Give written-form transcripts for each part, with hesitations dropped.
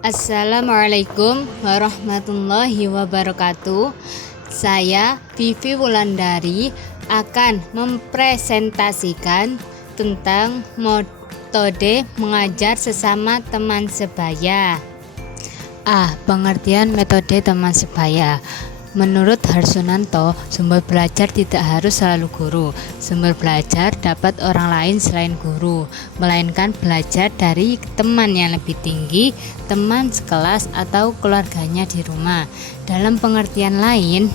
Assalamualaikum warahmatullahi wabarakatuh. Saya Vivi Wulandari akan mempresentasikan tentang metode mengajar sesama teman sebaya. Pengertian metode teman sebaya. Menurut Harsunanto, sumber belajar tidak harus selalu guru. Sumber belajar dapat orang lain selain guru, melainkan belajar dari teman yang lebih tinggi, teman sekelas, atau keluarganya di rumah. Dalam pengertian lain,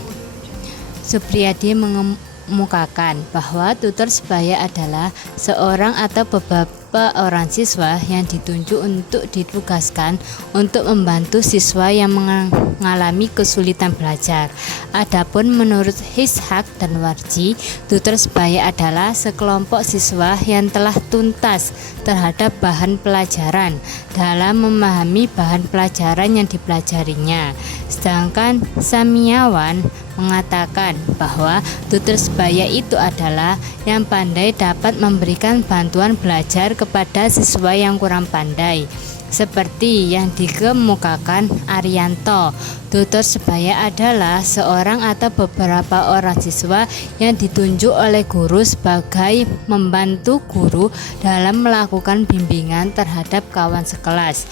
Supriyadi mengemukakan bahwa tutor sebaya adalah seorang atau beberapa orang siswa yang ditunjuk untuk ditugaskan untuk membantu siswa yang mengalami kesulitan belajar. Adapun menurut Ishak dan Warji, tutor sebaya adalah sekelompok siswa yang telah tuntas terhadap bahan pelajaran dalam memahami bahan pelajaran yang dipelajarinya. Sedangkan Samiawan mengatakan bahwa tutor sebaya itu adalah yang pandai dapat memberikan bantuan belajar kepada siswa yang kurang pandai. Seperti yang dikemukakan Arianto, tutor sebaya adalah seorang atau beberapa orang siswa yang ditunjuk oleh guru sebagai membantu guru dalam melakukan bimbingan terhadap kawan sekelas.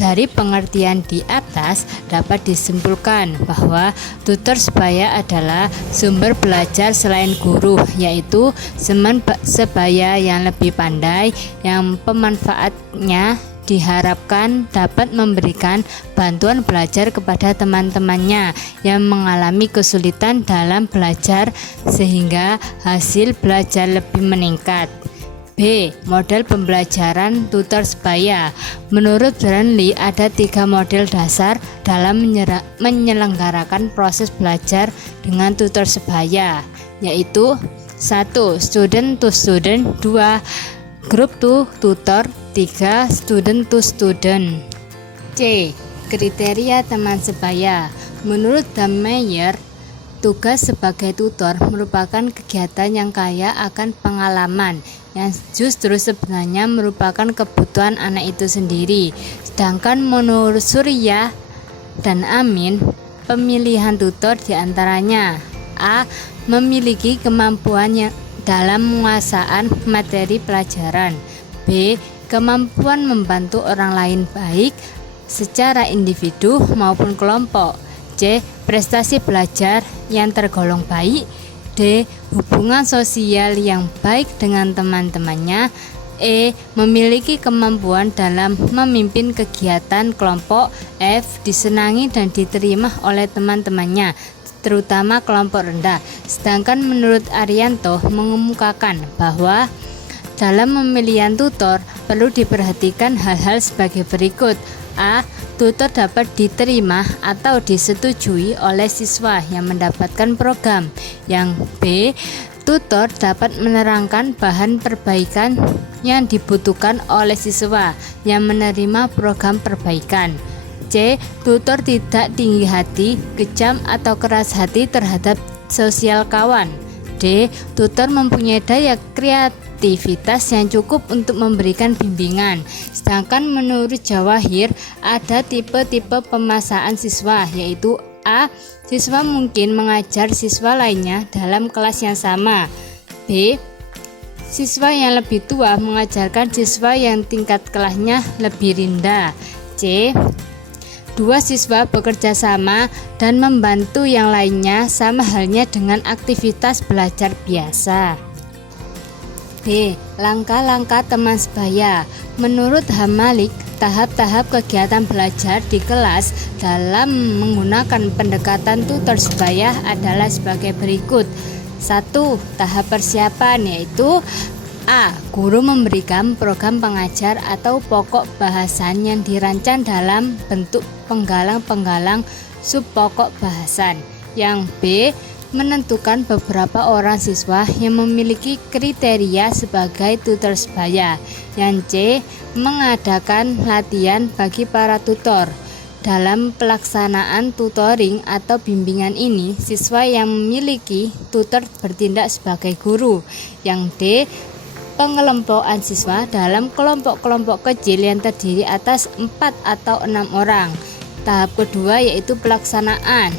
Dari pengertian di atas dapat disimpulkan bahwa tutor sebaya adalah sumber belajar selain guru, yaitu teman sebaya yang lebih pandai yang pemanfaatnya diharapkan dapat memberikan bantuan belajar kepada teman-temannya yang mengalami kesulitan dalam belajar sehingga hasil belajar lebih meningkat. B. Model pembelajaran tutor sebaya. Menurut Branly, ada 3 model dasar dalam menyelenggarakan proses belajar dengan tutor sebaya, yaitu 1. Student to student, 2. Group to tutor, 3. Student to student. C. Kriteria teman sebaya. Menurut Dameyer, tugas sebagai tutor merupakan kegiatan yang kaya akan pengalaman yang justru sebenarnya merupakan kebutuhan anak itu sendiri. Sedangkan menurut Surya dan Amin, pemilihan tutor diantaranya: A. Memiliki kemampuan yang dalam penguasaan materi pelajaran, B. Kemampuan membantu orang lain baik secara individu maupun kelompok, C. Prestasi belajar yang tergolong baik, D. Hubungan sosial yang baik dengan teman-temannya, E. Memiliki kemampuan dalam memimpin kegiatan kelompok, F. Disenangi dan diterima oleh teman-temannya, terutama kelompok rendah. Sedangkan menurut Arianto mengemukakan bahwa dalam pemilihan tutor perlu diperhatikan hal-hal sebagai berikut: A. Tutor dapat diterima atau disetujui oleh siswa yang mendapatkan program. Yang B. Tutor dapat menerangkan bahan perbaikan yang dibutuhkan oleh siswa yang menerima program perbaikan. C. Tutor tidak tinggi hati, kejam atau keras hati terhadap sosial kawan. D. Tutor mempunyai daya kreativitas yang cukup untuk memberikan bimbingan. Sedangkan menurut Jawahir, ada tipe-tipe pemasaan siswa, yaitu A. Siswa mungkin mengajar siswa lainnya dalam kelas yang sama. B. Siswa yang lebih tua mengajarkan siswa yang tingkat kelasnya lebih rendah. C. 2 siswa bekerja sama dan membantu yang lainnya sama halnya dengan aktivitas belajar biasa. B. Langkah-langkah teman sebaya. Menurut Hamalik, tahap-tahap kegiatan belajar di kelas dalam menggunakan pendekatan tutor sebaya adalah sebagai berikut. 1. Tahap persiapan, yaitu A. Guru memberikan program pengajar atau pokok bahasan yang dirancang dalam bentuk penggalang-penggalang subpokok bahasan. Yang B. Menentukan beberapa orang siswa yang memiliki kriteria sebagai tutor sebaya. Yang C. Mengadakan latihan bagi para tutor. Dalam pelaksanaan tutoring atau bimbingan ini, siswa yang memiliki tutor bertindak sebagai guru. Yang D. pengelompokan siswa dalam kelompok-kelompok kecil yang terdiri atas 4 atau 6 orang. Tahap kedua yaitu pelaksanaan.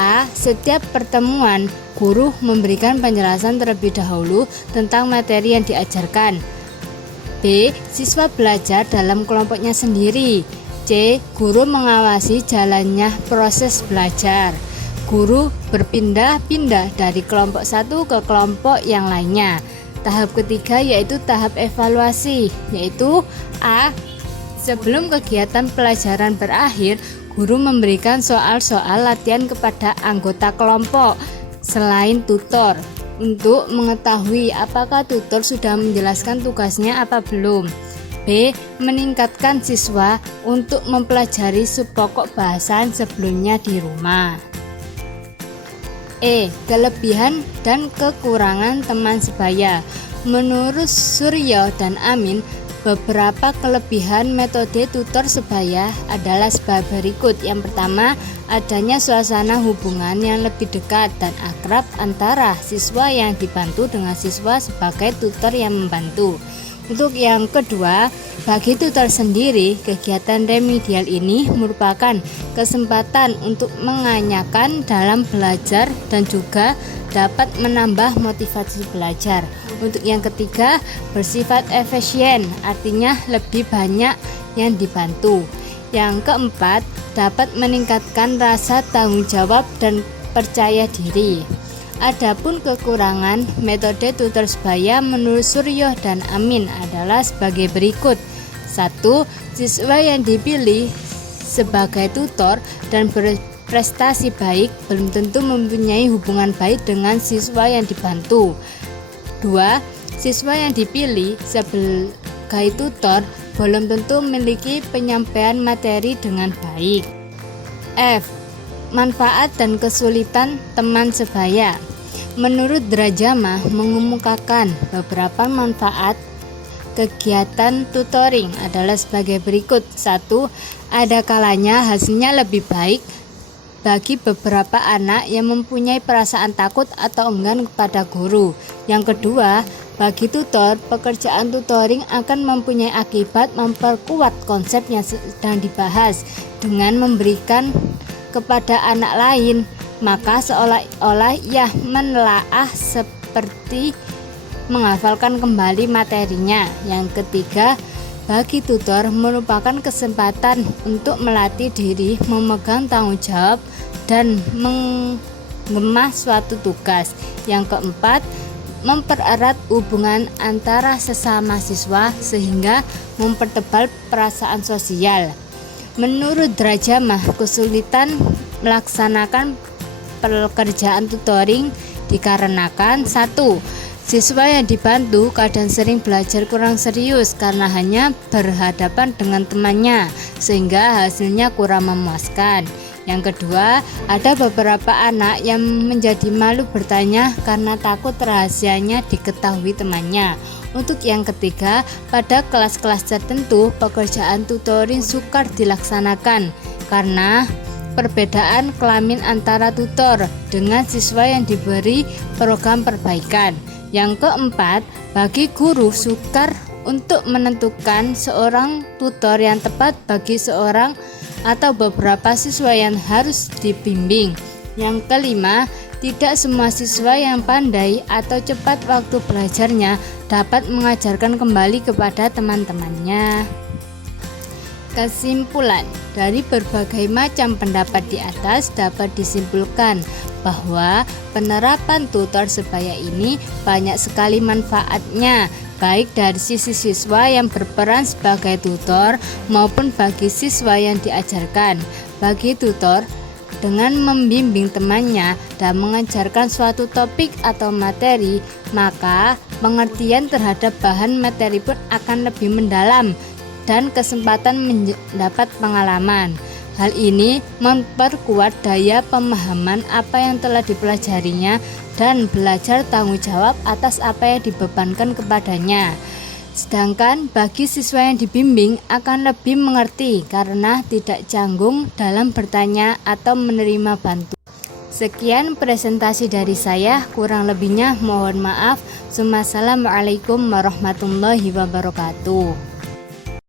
A. Setiap pertemuan, guru memberikan penjelasan terlebih dahulu tentang materi yang diajarkan. B. Siswa belajar dalam kelompoknya sendiri. C. Guru mengawasi jalannya proses belajar. Guru berpindah-pindah dari kelompok satu ke kelompok yang lainnya. Tahap ketiga yaitu tahap evaluasi, yaitu A. Sebelum kegiatan pelajaran berakhir, guru memberikan soal-soal latihan kepada anggota kelompok selain tutor untuk mengetahui apakah tutor sudah menjelaskan tugasnya apa belum. B. Meningkatkan siswa untuk mempelajari subpokok bahasan sebelumnya di rumah. E. Kelebihan dan kekurangan teman sebaya. Menurut Suryo dan Amin, beberapa kelebihan metode tutor sebaya adalah sebagai berikut. Yang pertama, adanya suasana hubungan yang lebih dekat dan akrab antara siswa yang dibantu dengan siswa sebagai tutor yang membantu. Untuk yang kedua, bagi tutor sendiri, kegiatan remedial ini merupakan kesempatan untuk menganyakan dalam belajar dan juga dapat menambah motivasi belajar. Untuk yang ketiga, bersifat efisien, artinya lebih banyak yang dibantu. Yang keempat, dapat meningkatkan rasa tanggung jawab dan percaya diri. Adapun kekurangan metode tutor sebaya menurut Suryo dan Amin adalah sebagai berikut. 1. Siswa yang dipilih sebagai tutor dan berprestasi baik belum tentu mempunyai hubungan baik dengan siswa yang dibantu. 2. Siswa yang dipilih sebagai tutor belum tentu memiliki penyampaian materi dengan baik. F. Manfaat dan kesulitan teman sebaya. Menurut Drajamah mengemukakan beberapa manfaat kegiatan tutoring adalah sebagai berikut. 1. Ada kalanya hasilnya lebih baik bagi beberapa anak yang mempunyai perasaan takut atau enggan kepada guru. Yang kedua, bagi tutor, pekerjaan tutoring akan mempunyai akibat memperkuat konsep yang sedang dibahas dengan memberikan kepada anak lain, maka seolah-olah ia menelaah seperti menghafalkan kembali materinya. Yang ketiga, bagi tutor merupakan kesempatan untuk melatih diri memegang tanggung jawab dan mengemah suatu tugas. Yang keempat, mempererat hubungan antara sesama siswa sehingga mempertebal perasaan sosial. Menurut Drajamah, kesulitan melaksanakan pekerjaan tutoring dikarenakan 1. Siswa yang dibantu kadang sering belajar kurang serius karena hanya berhadapan dengan temannya sehingga hasilnya kurang memuaskan. Yang kedua, ada beberapa anak yang menjadi malu bertanya karena takut rahasianya diketahui temannya. Untuk yang ketiga, pada kelas-kelas tertentu pekerjaan tutoring sukar dilaksanakan karena perbedaan kelamin antara tutor dengan siswa yang diberi program perbaikan. Yang keempat, bagi guru sukar untuk menentukan seorang tutor yang tepat bagi seorang atau beberapa siswa yang harus dibimbing. Yang kelima, tidak semua siswa yang pandai atau cepat waktu belajarnya dapat mengajarkan kembali kepada teman-temannya. Kesimpulan, dari berbagai macam pendapat di atas dapat disimpulkan bahwa penerapan tutor sebaya ini banyak sekali manfaatnya, baik dari sisi siswa yang berperan sebagai tutor maupun bagi siswa yang diajarkan. Bagi tutor, dengan membimbing temannya dan mengajarkan suatu topik atau materi, maka pengertian terhadap bahan materi pun akan lebih mendalam dan kesempatan mendapat pengalaman. Hal ini memperkuat daya pemahaman apa yang telah dipelajarinya dan belajar tanggung jawab atas apa yang dibebankan kepadanya. Sedangkan bagi siswa yang dibimbing akan lebih mengerti karena tidak canggung dalam bertanya atau menerima bantuan. Sekian presentasi dari saya, kurang lebihnya mohon maaf. Wassalamualaikum warahmatullahi wabarakatuh.